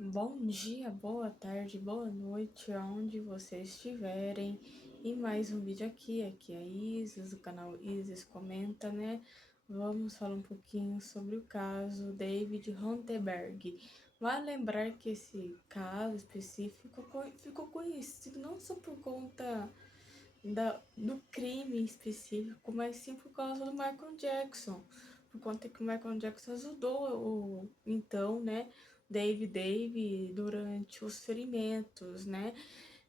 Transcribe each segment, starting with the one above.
Bom dia, boa tarde, boa noite, aonde vocês estiverem. E mais um vídeo aqui é a Isis, do canal Isis Comenta, né? Vamos falar um pouquinho sobre o caso David Rontenberg. Vale lembrar que esse caso específico ficou conhecido não só por conta do crime específico, mas sim por causa do Michael Jackson. Por conta que o Michael Jackson ajudou então, né, Dave durante os ferimentos, né?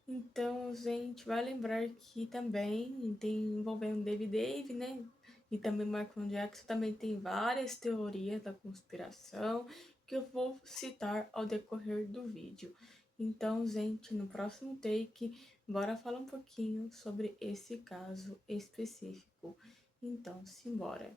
Então, gente, vai lembrar que também tem envolvendo Dave, né? E também Michael Jackson, também tem várias teorias da conspiração que eu vou citar ao decorrer do vídeo. Então, gente, no próximo take, bora falar um pouquinho sobre esse caso específico. Então, simbora.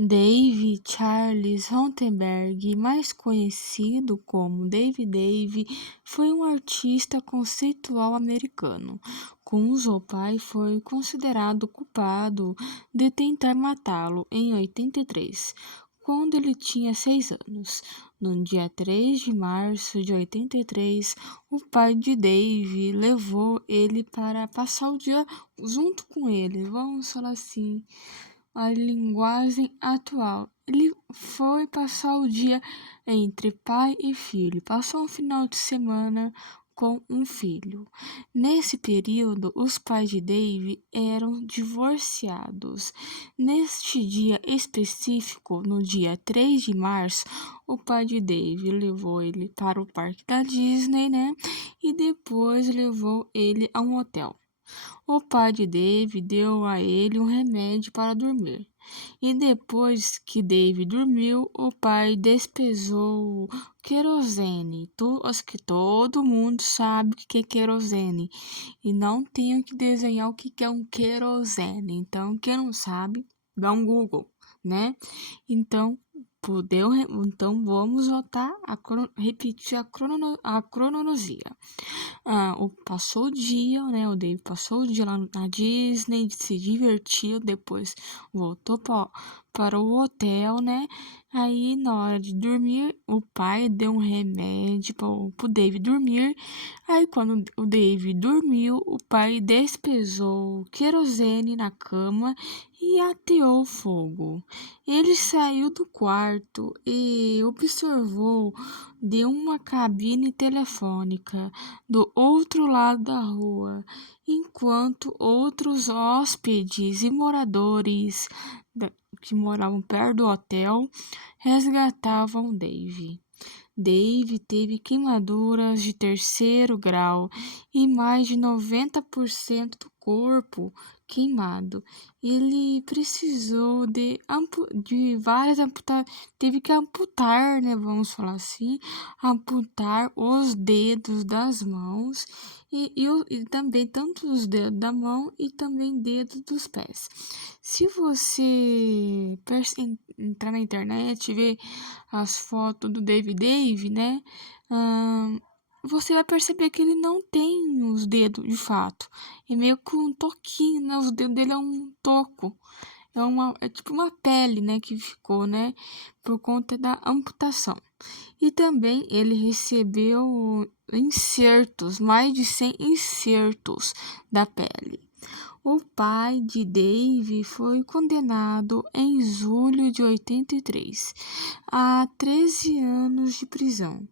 Dave Charles Rontenberg, mais conhecido como Dave, foi um artista conceitual americano, cujo pai foi considerado culpado de tentar matá-lo em 83, quando ele tinha 6 anos. No dia 3 de março de 83, o pai de Dave levou ele para passar o dia junto com ele, vamos falar assim, a linguagem atual. Ele foi passar o dia entre pai e filho, passou um final de semana com um filho. Nesse período, os pais de Dave eram divorciados. Neste dia específico, no dia 3 de março, o pai de Dave levou ele para o parque da Disney, né? E depois levou ele a um hotel. O pai de Dave deu a ele um remédio para dormir. E depois que Dave dormiu, o pai despejou querosene. Acho que todo mundo sabe o que é querosene. E não tenho que desenhar o que é um querosene. Então, quem não sabe, dá um Google, né? Então, então vamos voltar repetir a cronologia. Passou o dia, né? O Dave passou o dia lá na Disney, se divertiu, depois voltou para o hotel, né? Aí, na hora de dormir, o pai deu um remédio para o Dave dormir. Aí, quando o Dave dormiu, o pai despejou querosene na cama e ateou fogo. Ele saiu do quarto e observou de uma cabine telefônica do outro lado da rua, enquanto outros hóspedes e moradores que moravam perto do hotel resgatavam Dave. Dave teve queimaduras de terceiro grau e mais de 90% do corpo queimado. Ele precisou de várias amputações, teve que amputar, né, vamos falar assim, amputar os dedos das mãos e também tanto os dedos da mão e também dedos dos pés. Se você entrar na internet e ver as fotos do Dave, né? Você vai perceber que ele não tem os dedos de fato. É meio que um toquinho, né? Os dedos dele é um toco. É tipo uma pele, né? Que ficou, né? Por conta da amputação. E também ele recebeu insertos, mais de 100 insertos da pele. O pai de Dave foi condenado em julho de 83 a 13 anos de prisão.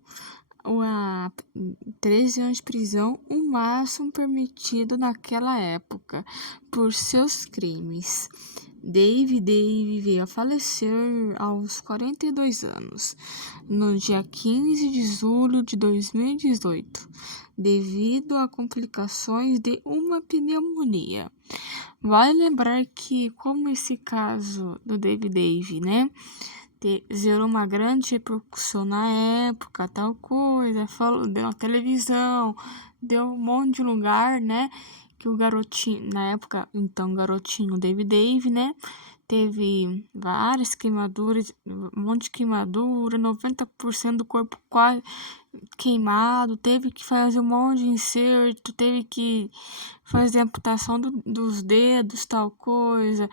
A 13 anos de prisão, o máximo permitido naquela época, por seus crimes. Dave veio a falecer aos 42 anos, no dia 15 de julho de 2018, devido a complicações de uma pneumonia. Vale lembrar que, como esse caso do Dave, né, gerou uma grande repercussão na época, tal coisa, falou, deu na televisão, deu um monte de lugar, né, que o garotinho, na época, então, garotinho Dave, né, teve várias queimaduras, um monte de queimadura, 90% do corpo quase queimado, teve que fazer um monte de inserto, teve que fazer amputação dos dedos, tal coisa,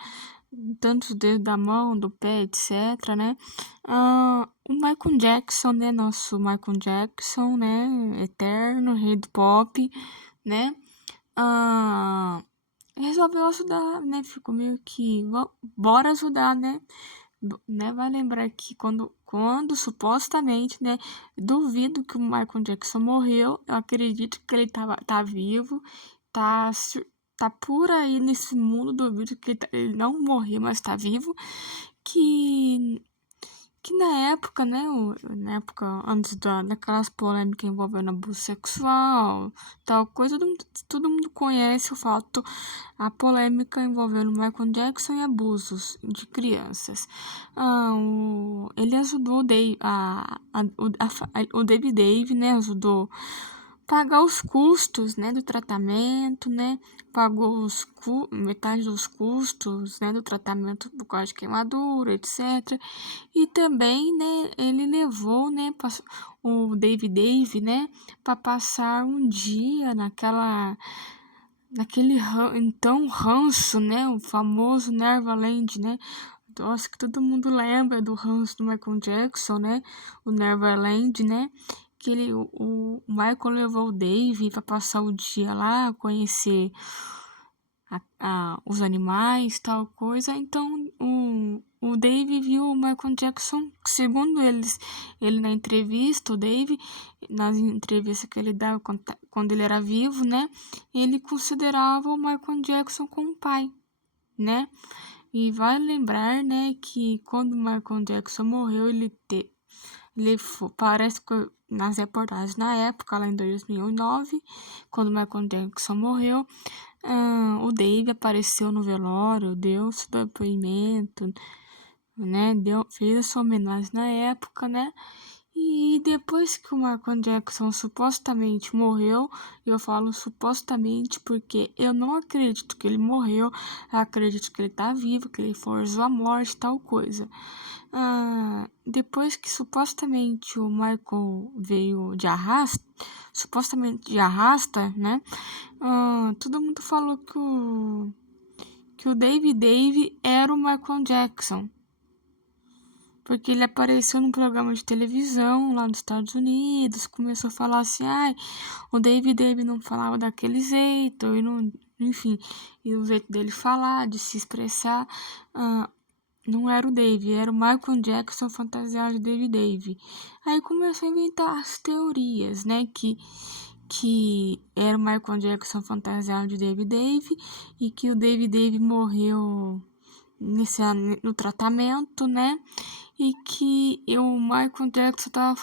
tanto os dedos da mão, do pé, etc, né? O Michael Jackson, né? Nosso Michael Jackson, né? Eterno, rei do pop, né? Resolveu ajudar, né? Ficou meio que, bora ajudar, né? Vai lembrar que quando supostamente, né? Duvido que o Michael Jackson morreu. Eu acredito que ele tá vivo, tá, tá por aí nesse mundo. Duvido que ele não morreu, mas tá vivo. Que na época, né, na época antes daquelas polêmicas envolvendo abuso sexual, tal coisa, todo mundo conhece o fato, a polêmica envolvendo Michael Jackson e abusos de crianças. Ele ajudou o David Dave, né, ajudou pagar os custos, né, do tratamento, né, pagou metade dos custos, né, do tratamento por causa de queimadura, etc. E também, né, ele levou, né, o Dave, né, para passar um dia naquele então ranço, né, o famoso Neverland, né. Acho que todo mundo lembra do ranço do Michael Jackson, né, o Neverland, né, que o Michael levou o Dave para passar o dia lá, conhecer os animais, tal coisa. Então, o Dave viu o Michael Jackson, segundo ele na entrevista, o Dave, nas entrevistas que ele dava quando ele era vivo, né, ele considerava o Michael Jackson como pai, né, e vai lembrar, né, que quando o Michael Jackson morreu, parece que nas reportagens na época, lá em 2009, quando o Michael Jackson morreu, o Dave apareceu no velório, deu seu depoimento, né? Fez a sua homenagem na época, né? E depois que o Michael Jackson supostamente morreu, eu falo supostamente porque eu não acredito que ele morreu, eu acredito que ele tá vivo, que ele forjou a morte, tal coisa. Depois que supostamente o Michael veio supostamente de arrasta, né? Todo mundo falou que o Dave era o Michael Jackson. Porque ele apareceu num programa de televisão lá nos Estados Unidos, começou a falar assim, o Dave não falava daquele jeito, e não, enfim, e o jeito dele falar, de se expressar, não era o Dave, era o Michael Jackson fantasiado de Dave. Aí começou a inventar as teorias, né, que era o Michael Jackson fantasiado de Dave e que o Dave morreu no tratamento, né? E que o Michael Jackson tava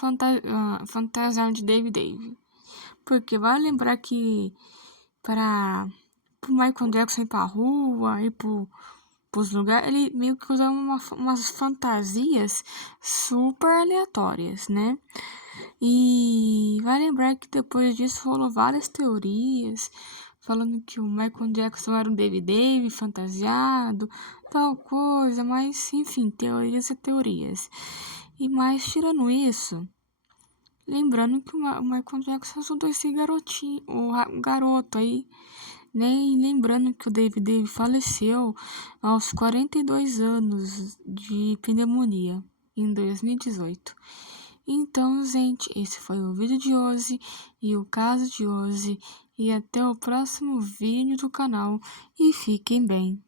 fantasiando de Dave. Porque vai lembrar que para o Michael Jackson ir pra rua, ir pros lugares, ele meio que usava umas fantasias super aleatórias, né? E vai lembrar que depois disso rolou várias teorias, falando que o Michael Jackson era um Dave fantasiado, tal coisa, mas enfim, teorias e teorias. E mais tirando isso, lembrando que o Michael Jackson ajudou esse garotinho, o garoto aí, né? E lembrando que o Dave faleceu aos 42 anos de pneumonia em 2018. Então, gente, esse foi o vídeo de hoje e o caso de hoje. E até o próximo vídeo do canal. E fiquem bem.